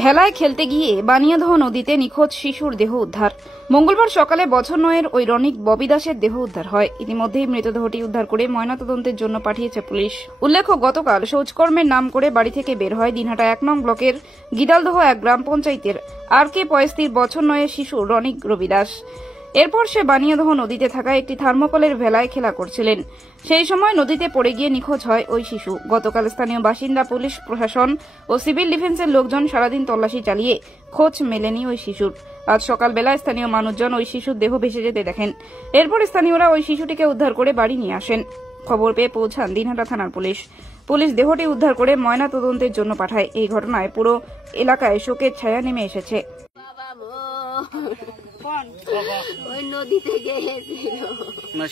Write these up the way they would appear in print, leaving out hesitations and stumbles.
ভেলায় খেলতে গিয়ে বানিয়াদহ নদীতে নিখোঁজ শিশুর দেহ উদ্ধার। মঙ্গলবার সকালে বছর নয়ের ওই রনিক ববি দাসের দেহ উদ্ধার হয়। ইতিমধ্যেই মৃতদেহটি উদ্ধার করে ময়নাতদন্তের জন্য পাঠিয়েছে পুলিশ। উল্লেখ্য, গতকাল শৌচকর্মের নাম করে বাড়ি থেকে বের হয় দিনহাটা ১ নং ব্লকের গিদালদহ 1 গ্রাম পঞ্চায়েতের RK 65 বছর নয়ের শিশু রনিক রবি দাস। এরপর সে বানিয়াদহ নদীতে থাকা একটি থার্মোকলের ভেলায় খেলা করছিলেন। সেই সময় নদীতে পড়ে গিয়ে নিখোঁজ হয় ওই শিশু। গতকাল স্থানীয় বাসিন্দা, পুলিশ প্রশাসন ও সিভিল ডিফেন্সের লোকজন সারাদিন তল্লাশি চালিয়ে খোঁজ মেলেনি ওই শিশুর। আজ সকালবেলা স্থানীয় মানুষজন ওই শিশুর দেহ ভেসে যেতে দেখেন। এরপর স্থানীয়রা ওই শিশুটিকে উদ্ধার করে বাড়ি নিয়ে আসেন। খবর পেয়ে পৌঁছান দিনহাটা থানার পুলিশ। পুলিশ দেহটি উদ্ধার করে ময়নাতদন্তের জন্য পাঠায়। এই ঘটনায় পুরো এলাকায় শোকের ছায়া নেমে এসেছে। ওই নদী থেকে এসেছিল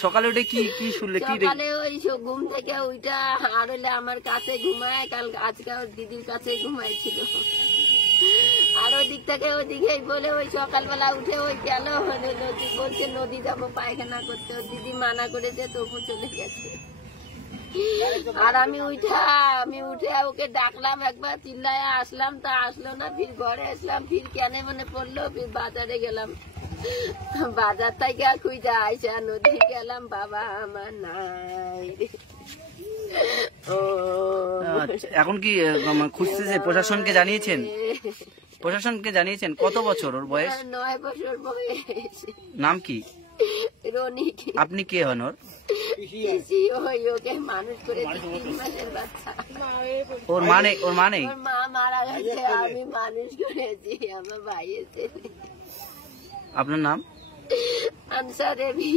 সকালে উঠে কি শুনলে? কি সকালে ওই ঘুম থেকে ওইটা আর হলে আমার কাছে ঘুমায়, কাল আজকে ওর দিদির কাছে ঘুমাইছিল। আর ওই দিক থেকে ওইদিকে বলে ওই সকালবেলা উঠে ওই গেল নদী, বলছে নদী যাবো পায়খানা করতে। ওর দিদি মানা করেছে, তবু চলে গেছে। আর আমি উঠে ওকে ডাকলাম, একবার চিল্লায় আসলাম, তা আসলো না। ফির ঘরে আসলাম, ফির কেন মনে পড়লো, ফির বাজারে গেলাম। বাজার থেকে খুঁজে আইসা নদী গেলাম, বাবা আমার নাই। এখন কি খুঁজতেছে? প্রশাসনকে জানিয়েছেন? প্রশাসনকে জানিয়েছেন? কত বছর ওর বয়স? 9 বছর বয়স। নাম কি? রনিক। আপনি কে হন ওর? ওকে মানুষ করেছি 3 মাসের বাচ্চা। ওর মা নেই? ওর মা মারা গেছে, আমি মানুষ করেছি, আমার ভাই এসে। আপনার নাম? আনসার দেবী।